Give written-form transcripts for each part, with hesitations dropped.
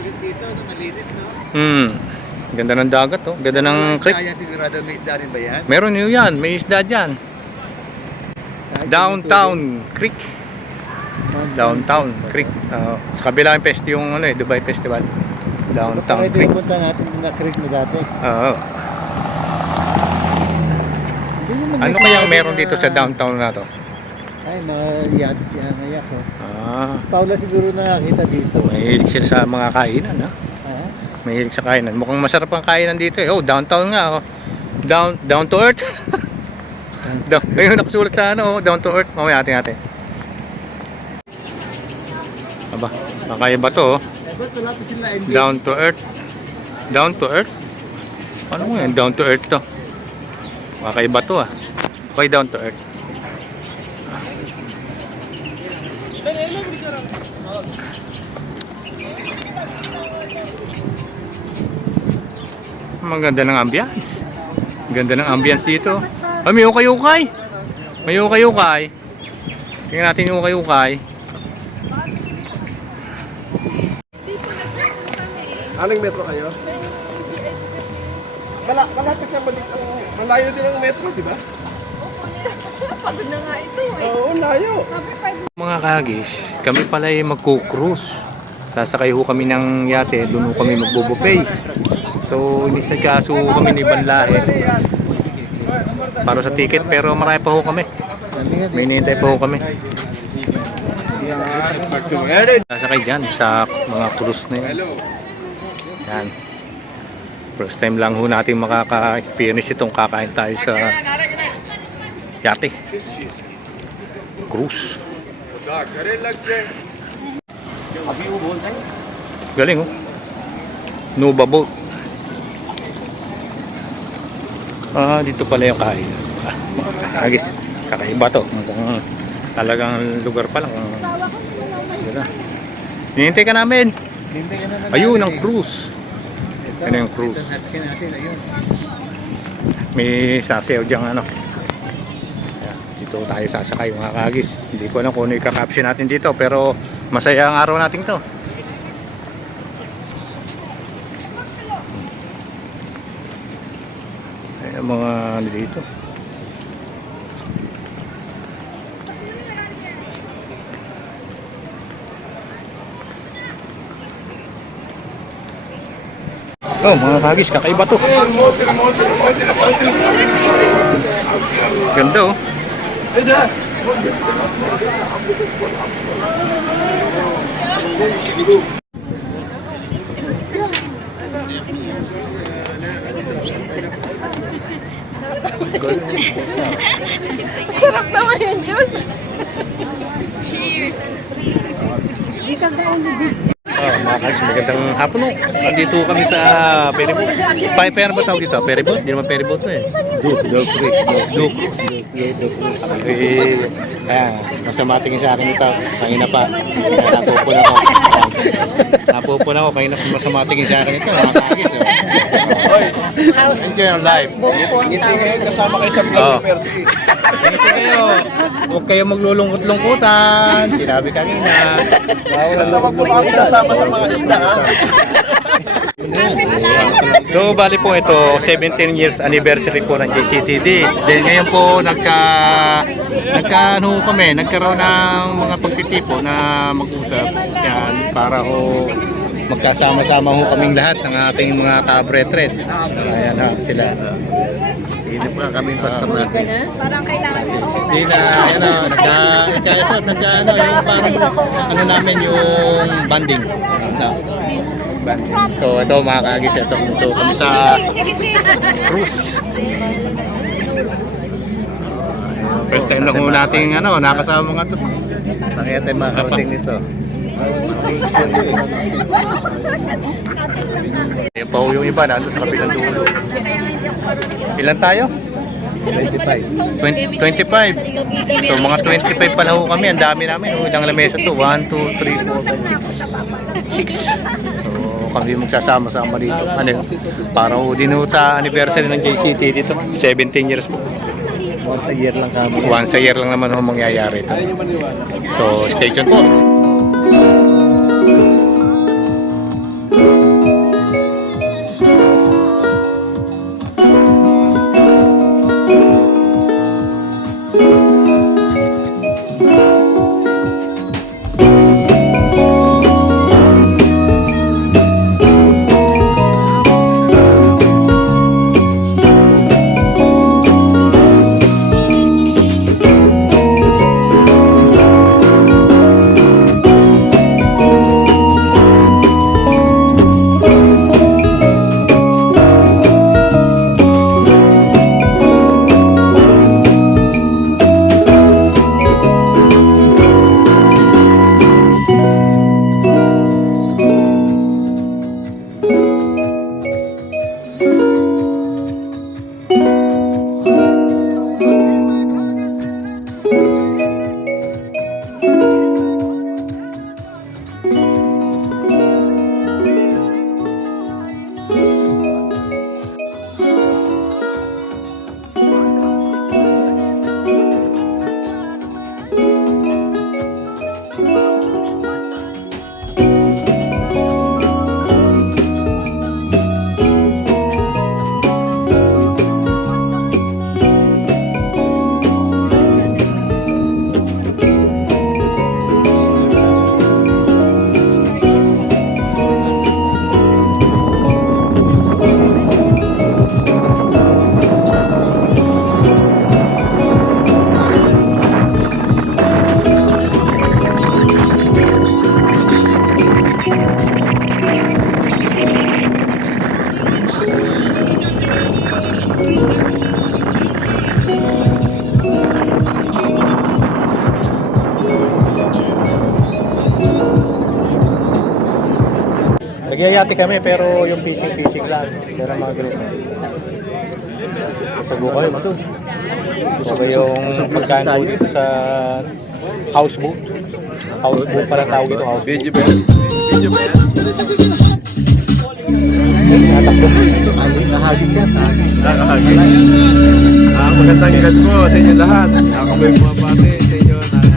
dagat dito, no? Malinis, no? Ganda ng dagat, oh. Ganda ng creek. Kaya sigurado may isda rin ba yan? Meron yun yan, may isda dyan. Downtown Creek. Downtown Creek. Sa kabila yung fest yung ano, Dubai Festival. Downtown Baka Creek. ito yung punta natin na creek na dati. Oo. Hindi naman Ano nakita kayang ko meron na- dito sa downtown na to? Ay, mga yacht, yan, mga yacht, oh. Paula siguro nakakita dito. Mahilig sila sa mga kainan, ha? Ha? Mahilig sa kainan. Mukhang masarap ang kainan dito, eh. Oh, downtown nga, oh. Down to earth. Ayun, nakasulat sa ano, oh, down to earth. Mamaya ate. Aba, kakaiba to, oh. Eh, ba't wala pa sila ending? Down to earth. Down to earth? Ano mo yan? Down to earth to. Kakaiba to, ah. Why down to earth? Maganda ng ambience. Ganda ng ambience dito. Ay, may ukay-ukay. May ukay-ukay. Tingnan natin yung ukay-ukay. Aling metro kayo? Malapit siya dito. Malayo din ang metro, di ba? Pagod na nga ito eh. Oo, layo. Mga kagis, kami pala ay magkukrus. Sasakay ho kami ng yate, doon ho kami magbubupay. So, hindi sa kaso kami ni ibang lahi. Para sa ticket, pero marami pa ho kami. May hinihintay pa ho kami. Sasakay dyan sa mga cruise na yun. Yan. First time lang ho natin makaka-experience itong kakain tayo sa yate. Cruise. Galing, oh. Nuba boat. Dito pala yung kain. Agis, kakaiba to. Mukhang talagang lugar pa lang. Hinihintay ka namin. Ayun ang cruise. Ano yung cruise? May sasayaw diyang ano. Dito tayo sasakay mga kagis. Hindi ko alam kung ano yung kakaption natin dito, pero masaya ang araw natin to. Ayan mga ano dito. Oh, mga kagis, kakaiba to. Ganda, oh. Masarap naman yung juice. Cheers. Isang taon na. Mga kagis, magandang hapon, oh. Nandito kami sa ferryboat. Paano ba tawag dito? Ferryboat? Hindi naman ferryboat to, eh. Duke. Ayan, masama tingin sa akin ito. Kanina pa. Napupuna ko. Napupuna ko. Kanina pa masama tingin sa akin ito. Mga kagis, oh. Enjoy your life. Hindi kayo kasama kayo sa vlog ni Percy. Ganito kayo. Huwag kayo maglulungkot-lungkutan. Sinabi kanina. Basta wag mo kami sasama sa mga isda, ha? So bali po ito 17 years anniversary po ng JCTD. Then ngayon po nagkaroon ng mga pagtitipo na mag-usap yan para ho magkasama-sama ho kaming lahat ng ating mga kabretren. Ayan ha sila. Hindi pa kami pastor natin. Parang kailangan Si Dina, ayan o, yung parang ano namin yung banding. No. So ito mga kagis, ito kami sa cruise. First time lang ho natin nakasama mga to. Sakaya tayo makarating nito. Ayan pa ho yung iba nandun sa kabilang dulo. Ilan tayo? 25. 25. So mga 25 pala ho kami. Ang dami namin. Ilang lamesa to? 1, 2, 3, 4, 5, 6. So kami magsasama-sama dito. Para ho din ho sa anniversary ng JCT dito. 17 years po. Once a year lang kami. Once a year lang naman ho mangyayari ito. So stay tuned po. Nagyayati kami pero yung fishing lang. Pero mga grupo. Sago kayo, Masun. Gusto ba yung pagkain po dito sa houseboat? Houseboat pala tawag ito. Houseboat. Video ba yan? Video ba yan? Natakbo. Nahagis yan, ha? Nakakagin. Magandang ikat po sa inyo lahat. Ako po yung bumabati sa inyo ng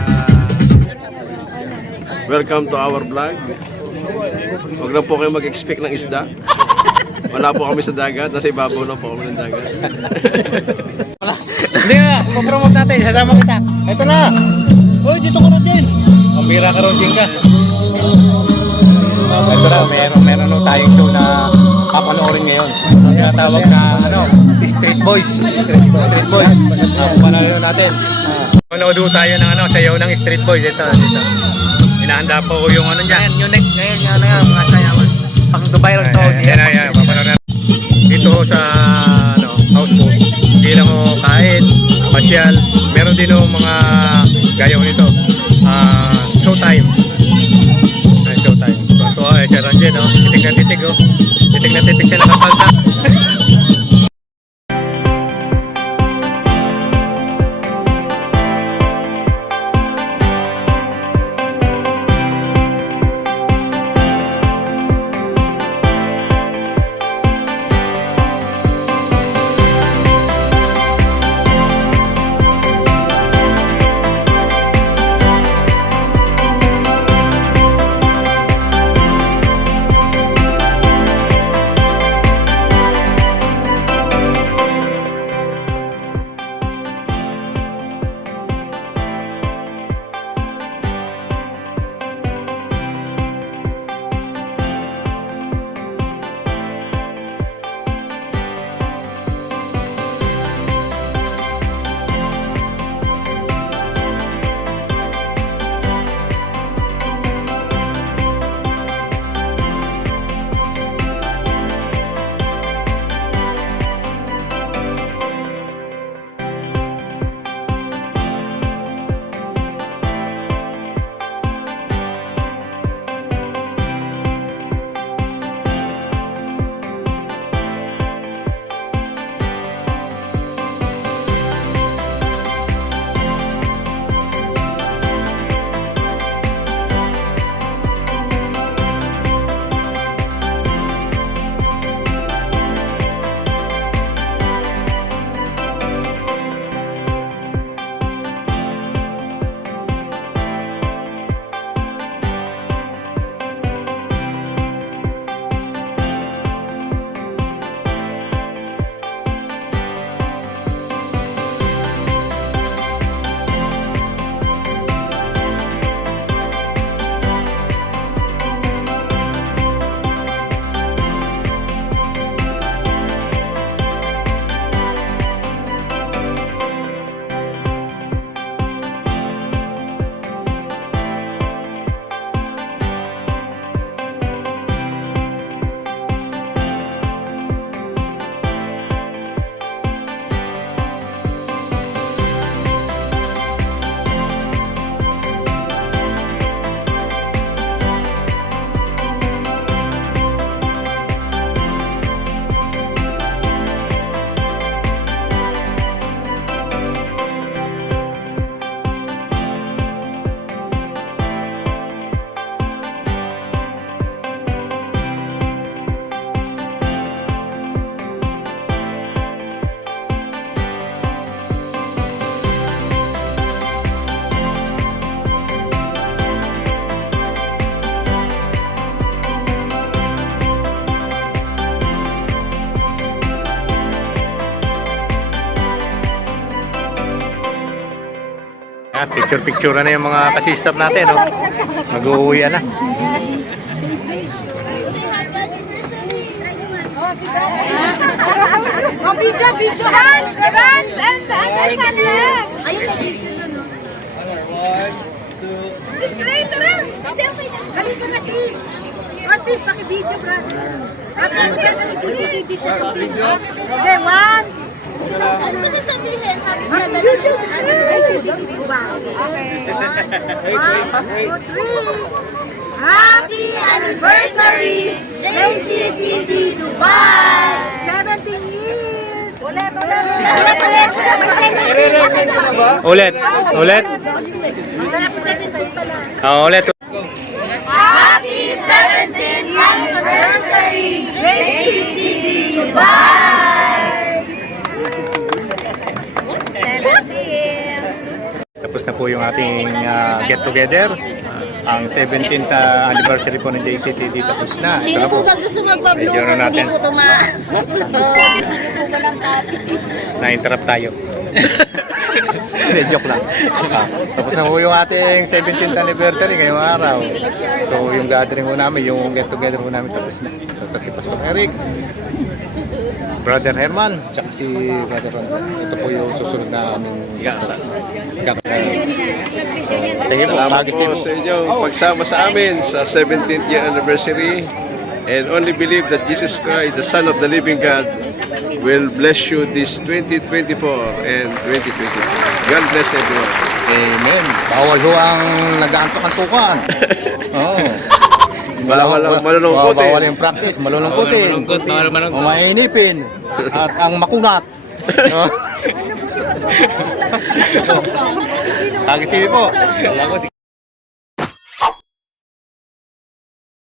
welcome to our vlog. Huwag na po kayo mag-expect ng isda. Wala po kami sa dagat. Nasa ibabaw na po kami ng dagat. Hindi nga, papromote natin. Sasama kita. Ito na. Uy, dito ka na din. Pambira ka rin ka. Ito na, meron tayong show na papanoorin ngayon. Ang tinatawag na Street Boys. Street Boys. Panalo natin. Manood tayo ng sayaw ng Street Boys. Ito. Inahanda po ko yung dyan. Yung next, ngayon mga sayawan. Pang Dubai rin to. Yan, papanood natin. Dito sa houseboat. Hindi lang ho kain, pasyal. Meron din ho mga gayaw nito. Showtime. Showtime. So, si Ranjen, titig na titig. Titig na titig siya nakapagta. Picture-picture na yung mga kasistap natin. Mag-uwi na. Video. Dance and the other channel. Sis, great, tara. Halika na, sis. sis, paki-video, brother. Happy anniversary to GTV 17. Okay, one. Ano mo sasabihin? Happy 7th anniversary to Dubai. Okay. 1, 2, 3. Happy anniversary, JCTV Dubai! 17 years! Ulit! Ulit. Ulit. Ulit. Happy 17th anniversary, JCTV Dubai! 17! Tapos na po yung ating get-together. Ang 17th anniversary po ng JCTD tapos na. Sino po ba gusto magpa-vlog? Medyo na Hindi natin. po tuma-upload. Sino po ba ng copy? Na-interrupt tayo. Hindi, joke lang. Tapos na po yung ating 17th anniversary ngayong araw. So yung gathering po namin, yung get-together po namin tapos na. So tapos si Pastor Eric, Brother Herman, tsaka si Brother Ronzal. Ito po yung susunod na aming Ikasal. So, tingin po, Salamat Bagis po TV. sa inyong pagsama sa amin sa 17th year anniversary, and only believe that Jesus Christ, the Son of the living God, will bless you this 2024 and 2025. God bless everyone. Amen. Bawal ho ang nag-aantok-antukan. Oo. Bawal ang malulungkotin. Bawal yung practice, malulungkotin. Mainipin. At ang makunat. Bagis TV po.